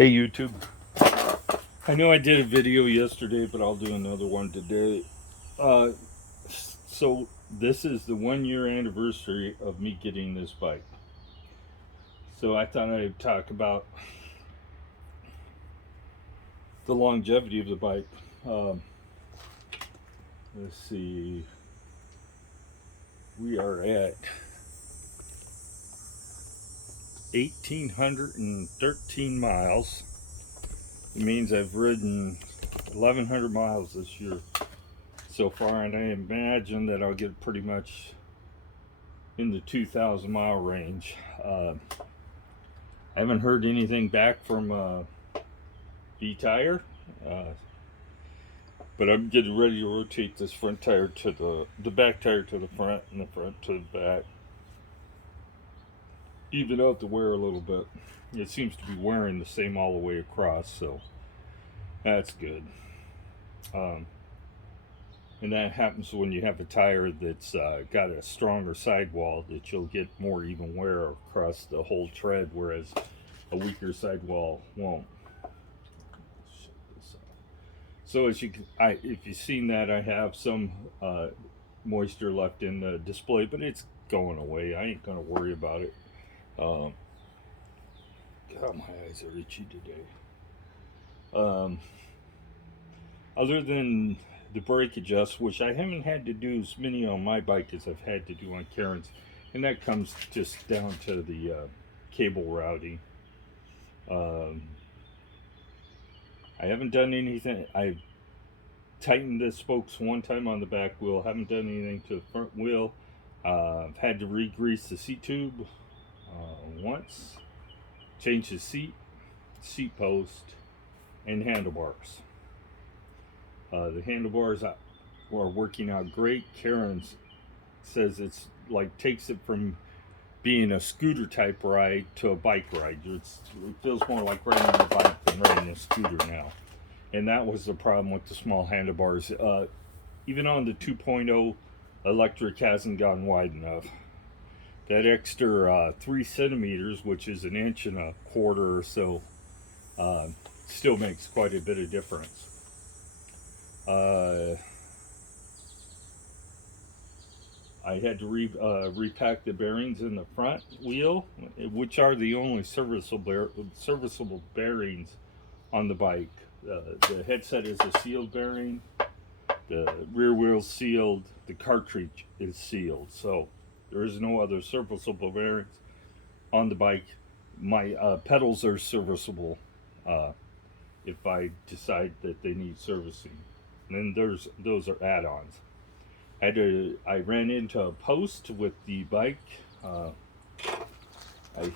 Hey YouTube, I know I did a video yesterday, but I'll do another one today. Uh, so this is the 1 year anniversary of me getting this bike. So I thought I'd talk about the longevity of the bike. Um, let's see, we are at 1,813 miles. It means I've ridden 1,100 miles this year so far, and I imagine that I'll get pretty much in the 2,000 mile range. I haven't heard anything back from V-Tire, uh, but I'm getting ready to rotate this front tire to the back tire to the front and the front to the back. Even out the wear a little bit. It seems to be wearing the same all the way across, so that's good. Um, and that happens when you have a tire that's got a stronger sidewall, that you'll get more even wear across the whole tread, whereas a weaker sidewall won't. So as you can, if you've seen that, I have some moisture left in the display, but it's going away. I ain't gonna worry about it. God, my eyes are itchy today. Other than the brake adjust, which I haven't had to do as many on my bike as I've had to do on Karen's, and that comes just down to the cable routing. I haven't done anything. I've tightened the spokes one time on the back wheel. Haven't done anything to the front wheel. I've had to re-grease the seat tube once. Change the seat post, and handlebars. The handlebars are working out great. Karen says it's like takes it from being a scooter type ride to a bike ride. It feels more like riding a bike than riding a scooter now. And that was the problem with the small handlebars. Even on the 2.0, electric hasn't gotten wide enough. That extra 3 centimeters, which is an inch and a quarter or so, still makes quite a bit of difference. I had to repack the bearings in the front wheel, which are the only serviceable bearings on the bike. The headset is a sealed bearing, the rear wheel sealed, the cartridge is sealed, so there is no other serviceable bearings on the bike. My pedals are serviceable if I decide that they need servicing. And then those are add-ons. I ran into a post with the bike. I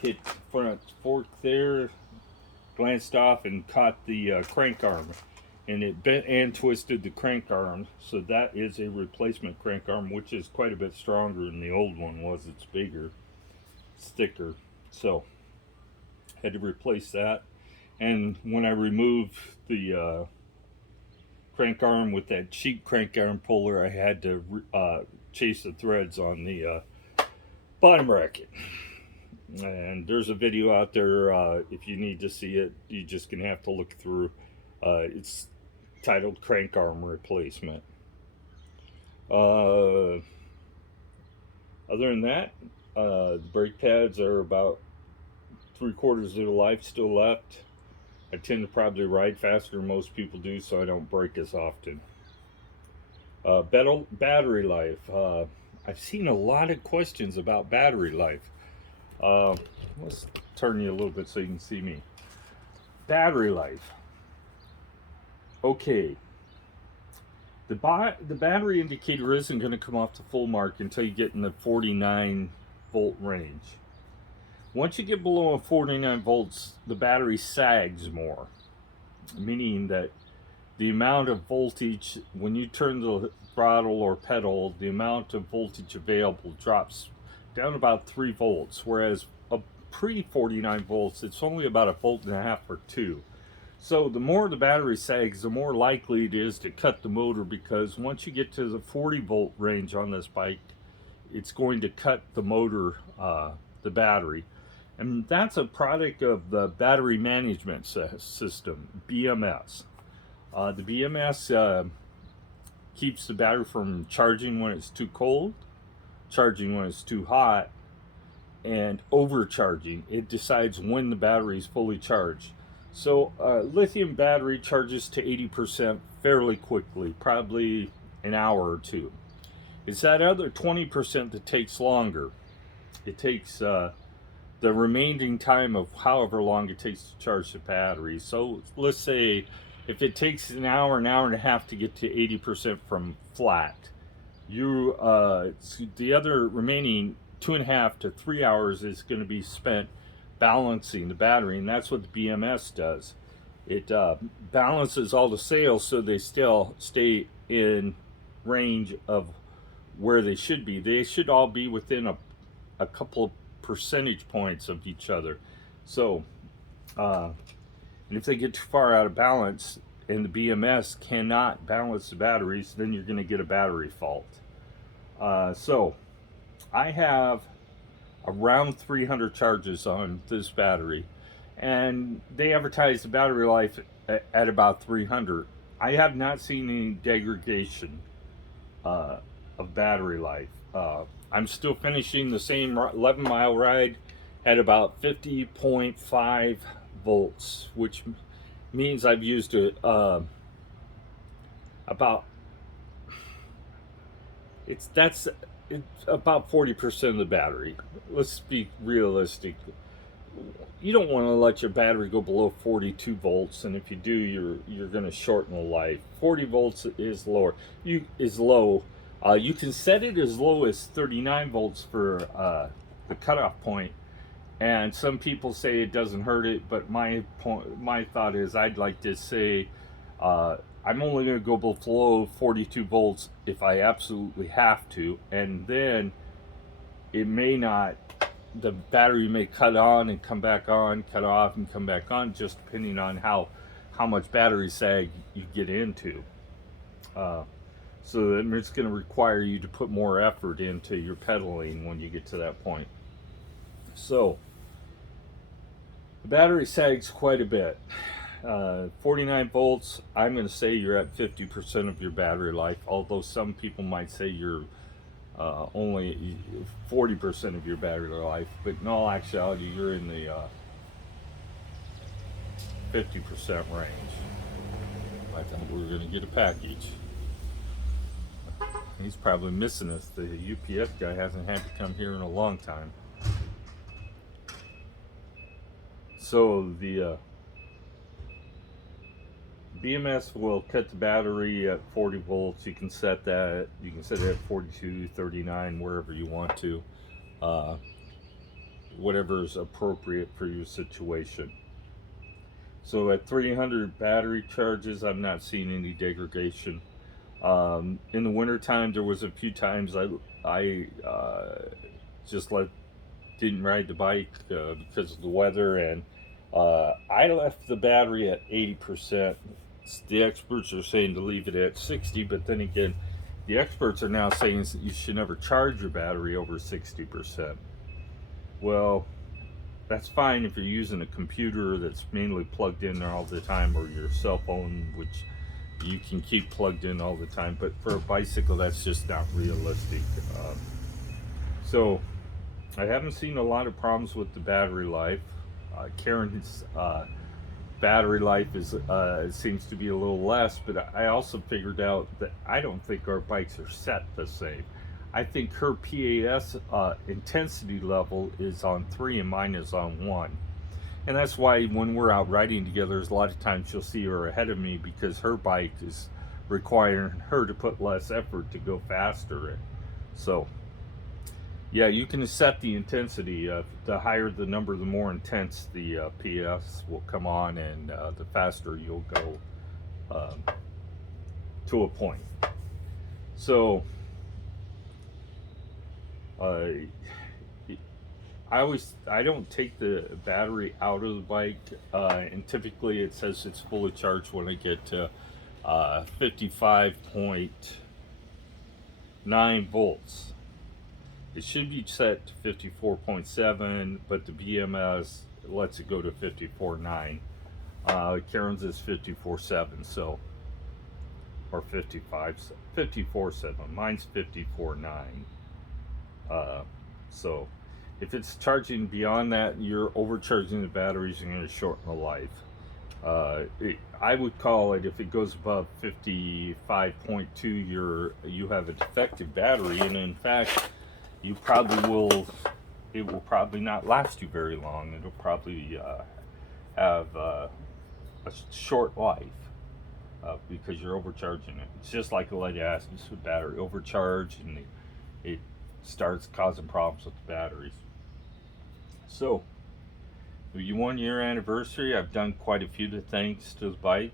hit front fork there, glanced off and caught the crank arm, and it bent and twisted the crank arm. So that is a replacement crank arm, which is quite a bit stronger than the old one was. It's bigger, it's thicker. So had to replace that. And when I removed the crank arm with that cheap crank arm puller, I had to chase the threads on the bottom bracket. And there's a video out there. If you need to see it, you're just gonna have to look through. It's titled "Crank Arm Replacement." Other than that, the brake pads are about 3/4 of their life still left. I tend to probably ride faster than most people do, so I don't brake as often. Battery life. I've seen a lot of questions about battery life. Let's turn you a little bit so you can see me. Battery life. Okay. The battery indicator isn't going to come off the full mark until you get in the 49 volt range. Once you get below 49 volts, the battery sags more, meaning that the amount of voltage, when you turn the throttle or pedal, the amount of voltage available drops down about 3 volts, whereas a pre-49 volts, it's only about 1.5 volts or 2. So the more the battery sags, the more likely it is to cut the motor, because once you get to the 40 volt range on this bike, it's going to cut the motor, the battery. And that's a product of the battery management system, BMS. The BMS keeps the battery from charging when it's too cold, charging when it's too hot, and overcharging. It decides when the battery is fully charged. So, lithium battery charges to 80% fairly quickly, probably an hour or two. It's that other 20% that takes longer. It takes the remaining time of however long it takes to charge the battery. So, let's say if it takes an hour and a half to get to 80% from flat, the other remaining 2.5 to 3 hours is going to be spent balancing the battery, and that's what the BMS does. It balances all the cells so they still stay in range of where they should be. They should all be within a couple of percentage points of each other. So, and if they get too far out of balance and the BMS cannot balance the batteries, then you're going to get a battery fault. So, I have around 300 charges on this battery, and they advertise the battery life at about 300. I have not seen any degradation of battery life. I'm still finishing the same 11-mile ride at about 50.5 volts, which means I've used about it's about 40% of the battery. Let's be realistic. You don't want to let your battery go below 42 volts, and if you do, you're going to shorten the life. 40 volts is lower. Is low. You can set it as low as 39 volts for the cutoff point, and some people say it doesn't hurt it. But my thought is, I'd like to say I'm only going to go below 42 volts if I absolutely have to, and then it may not. The battery may cut on and come back on, cut off and come back on, just depending on how much battery sag you get into. So then it's going to require you to put more effort into your pedaling when you get to that point. So the battery sags quite a bit. 49 volts, I'm going to say you're at 50% of your battery life, although some people might say you're only 40% of your battery life, but in all actuality, you're in the 50% range. I thought we were going to get a package. He's probably missing us. The UPS guy hasn't had to come here in a long time. So the BMS will cut the battery at 40 volts. You can set that. You can set it at 42, 39, wherever you want to. Whatever is appropriate for your situation. So at 300 battery charges, I'm not seeing any degradation. In the wintertime, there was a few times I just didn't ride the bike because of the weather, and I left the battery at 80%. The experts are saying to leave it at 60, but then again, the experts are now saying that you should never charge your battery over 60%. Well, that's fine if you're using a computer that's mainly plugged in there all the time, or your cell phone, which you can keep plugged in all the time. But for a bicycle, that's just not realistic. So I haven't seen a lot of problems with the battery life. Karen's battery life is seems to be a little less, but I also figured out that I don't think our bikes are set the same. I think her PAS intensity level is on 3 and mine is on 1. And that's why when we're out riding together, there's a lot of times you'll see her ahead of me because her bike is requiring her to put less effort to go faster. So, yeah, you can set the intensity. The higher the number, the more intense the PS will come on, and the faster you'll go to a point. So, I don't take the battery out of the bike, and typically it says it's fully charged when I get to 55.9 volts. it should be set to 54.7, but the BMS lets it go to 54.9. Karen's is 54.7, so, or 54.7. Mine's 54.9. So if it's charging beyond that, you're overcharging the batteries and going to shorten the life. I would call it, if it goes above 55.2, you have a defective battery, and in fact, you probably will. It will probably not last you very long. It'll probably have a short life because you're overcharging it. It's just like a lead acid battery, overcharge, and it starts causing problems with the batteries. So, the 1 year anniversary, I've done quite a few things to the bike.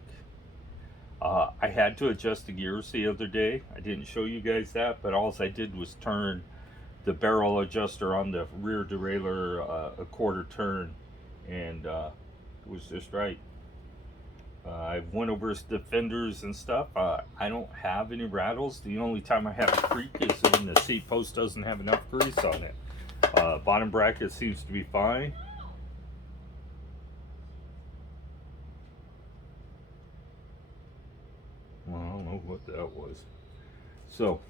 I had to adjust the gears the other day. I didn't show you guys that, but all I did was turn the barrel adjuster on the rear derailleur a quarter turn, and it was just right. I went over the fenders and stuff. I don't have any rattles. The only time I have a creak is when the seat post doesn't have enough grease on it. Bottom bracket seems to be fine. Well, I don't know what that was. So,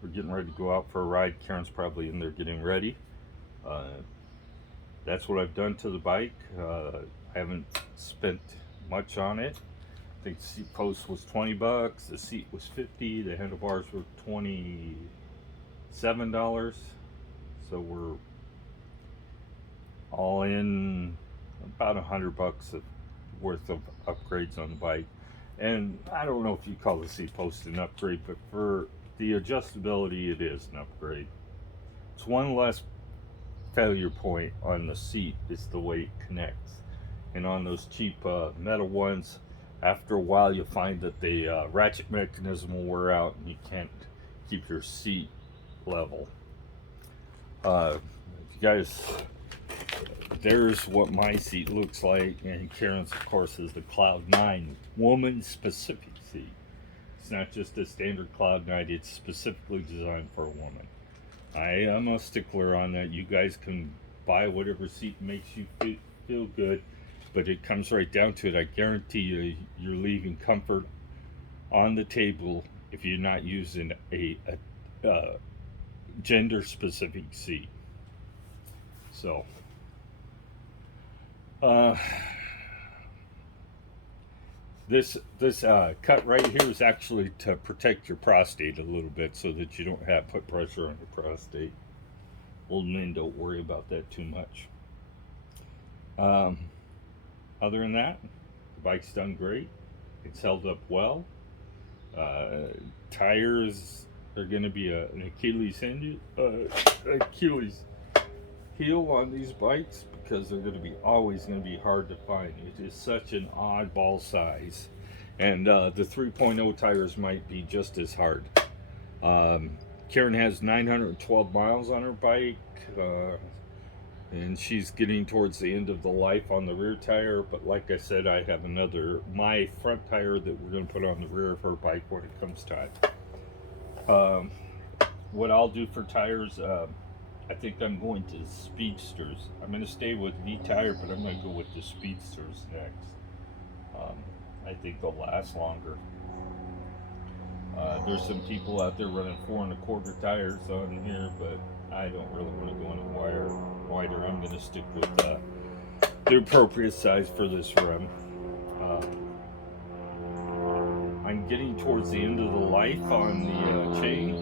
we're getting ready to go out for a ride. Karen's probably in there getting ready. That's what I've done to the bike. I haven't spent much on it. I think the seat post was $20, the seat was $50, the handlebars were $27. So we're all in about $100 worth of upgrades on the bike. And I don't know if you call the seat post an upgrade, but for the adjustability, it is an upgrade. It's one less failure point on the seat, is the way it connects. And on those cheap metal ones, after a while you find that the ratchet mechanism will wear out and you can't keep your seat level. You guys, there's what my seat looks like, and Karen's of course is the Cloud 9 woman specific seat. It's not just a standard Cloud 9, it's specifically designed for a woman. I am a stickler on that. You guys can buy whatever seat makes you feel good, but it comes right down to it. I guarantee you, you're leaving comfort on the table if you're not using a gender-specific seat. So, this cut right here is actually to protect your prostate a little bit, so that you don't have put pressure on your prostate. Old men don't worry about that too much. Other than that, the bike's done great. It's held up well. Tires are going to be an Achilles heel on these bikes, because they're going to be always going to be hard to find. It is such an oddball size, and the 3.0 tires might be just as hard. Karen has 912 miles on her bike, and she's getting towards the end of the life on the rear tire. But like I said, I have my front tire that we're going to put on the rear of her bike when it comes time. What I'll do for tires, I think I'm going to Speedsters. I'm going to stay with V-Tire, but I'm going to go with the Speedsters next. I think they'll last longer. There's some people out there running 4 1/4 tires on here, but I don't really want to go any wider. I'm going to stick with the appropriate size for this run. I'm getting towards the end of the life on the chain.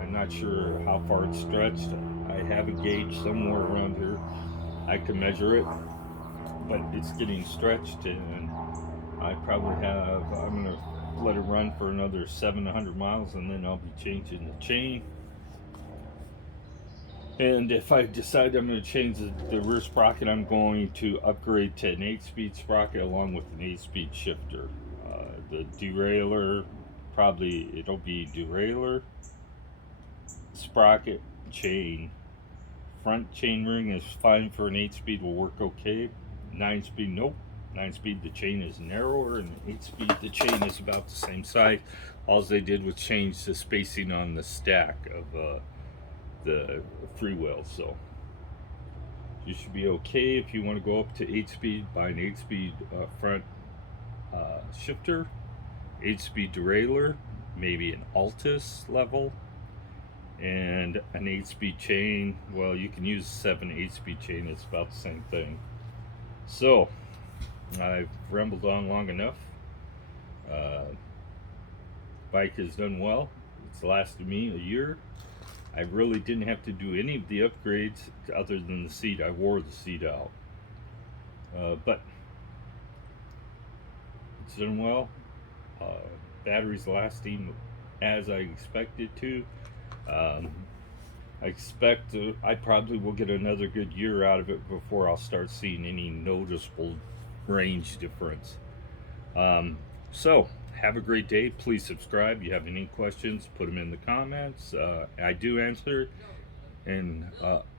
I'm not sure how far it's stretched. I have a gauge somewhere around here. I can measure it, but it's getting stretched, and I'm going to let it run for another 700 miles, and then I'll be changing the chain. And if I decide I'm going to change the rear sprocket, I'm going to upgrade to an 8-speed sprocket along with an 8-speed shifter. The derailleur, probably it'll be derailleur, sprocket, chain. Front chain ring is fine for an 8-speed, will work okay. 9-speed, nope. 9-speed, the chain is narrower, and the 8-speed, the chain is about the same size. All they did was change the spacing on the stack of the freewheels. So you should be okay. If you want to go up to 8-speed, buy an 8-speed front shifter, 8-speed derailleur, maybe an Altus level, and an 8-speed chain. Well, you can use 7 8-speed chain, it's about the same thing. So I've rambled on long enough. Bike has done well. It's lasted me a year. I really didn't have to do any of the upgrades other than the seat. I wore the seat out. But it's done well. Battery's lasting as I expected to. I expect I probably will get another good year out of it before I'll start seeing any noticeable range difference. So, have a great day. Please subscribe. If you have any questions, put them in the comments. I do answer, and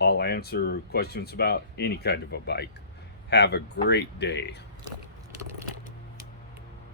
I'll answer questions about any kind of a bike. Have a great day.